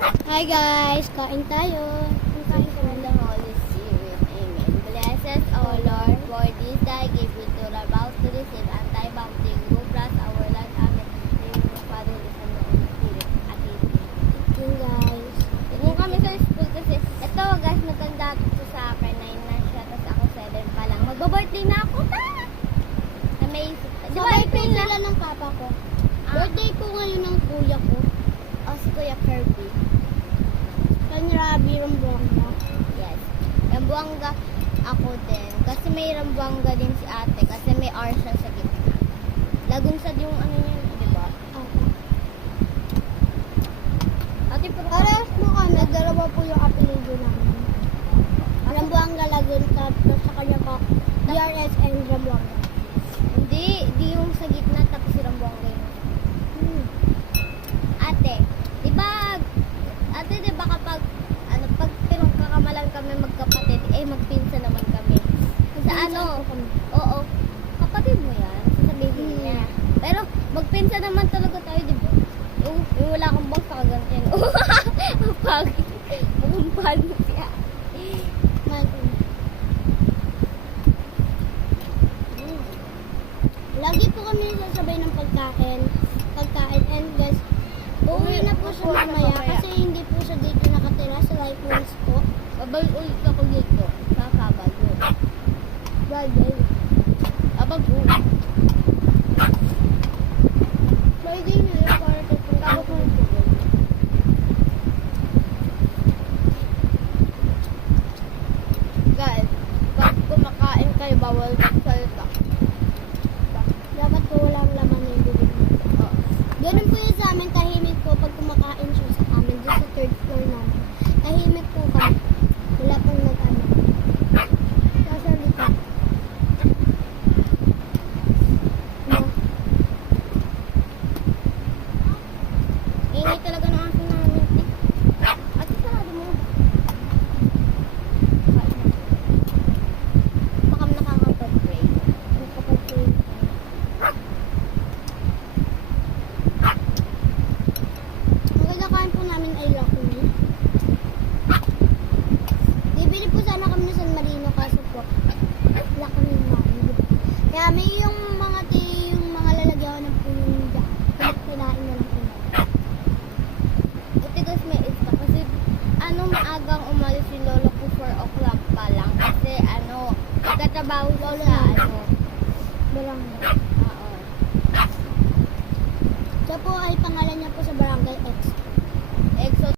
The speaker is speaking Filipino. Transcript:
Hi guys, kain tayo. Kain ka ng the Holy Spirit. Amen. Bless us, O Lord, for this thy gift we to about to receive and thy bounty who bless our life. Amen. Name of Father, the Son, and the Holy Spirit. Amen. Thank you guys. Tignan kami sa school kasi ito guys, matanda to sa akin. 9 na siya, tapos ako 7 pa lang. Magba-birthday na ako. Amazing. Di ba Sabay po April na? sila ng papa ko. Birthday po ngayon ng kuya ko. O si Kuya Kirby. Kanya Rabi Rambuanga. Yes. Rambuanga ako din. Kasi may Rambuanga din si ate. Kasi may R siya sa gitna. Lagunsad yung ano niya, di ba? Okay. Ate, pero Parehas po kami, dalawa po yung apelido namin. Rambuanga Lagun, tapos sa kanya pa, DRS and Rambuanga. Hindi yung sa gitna tapos si Rambuanga yun. Ate, di ba kapag, pag pinagkakamalan kami magkapatid, magpinsan naman kami. Sa ano, po kami. oo, kapatid mo yan, sasabihin niya. Pero, magpinsan naman talaga tayo, di ba? Yung wala kang boss, nakagantin. Ang pagod. Mukhang pagod siya. Lagi po kami sasabay ng pagkain. And guys, uuwi na po siya mamaya kasi hindi po siya dito nakatira sa Life Wins po. Babalik ulit ako dito. Sa Sabado. Friday. Abago. Friday na yun para tutunta ko. Guys, pag kumakain kayo, bawal magsalita. Dapat po walang laman yung bibig mo. Oo. Ganun po yun sa amin, tahimik po pag kumakain siya sa amin, dito sa third floor namin. Tahimik po kami. Wala pong nag-ano. Sasalita. No. Init talaga ng aso namin. At sarado mo. Kain na. Baka nakakapag-pray. Ano kapag po yun? Ang kakain po namin ay lakuni. Bibili po sana kami ng San Marino kaso po lakuni namin. Kaya may yung mga lalagyan ng puno dyan. Pinain na lang po. Buti guys may ista kasi maagang umalis si lolo ko 4 o'clock pa lang kasi nagtatrabaho siya sa Barangay. oo. Siya po ay pangalan niya po sa Barangay X. Exo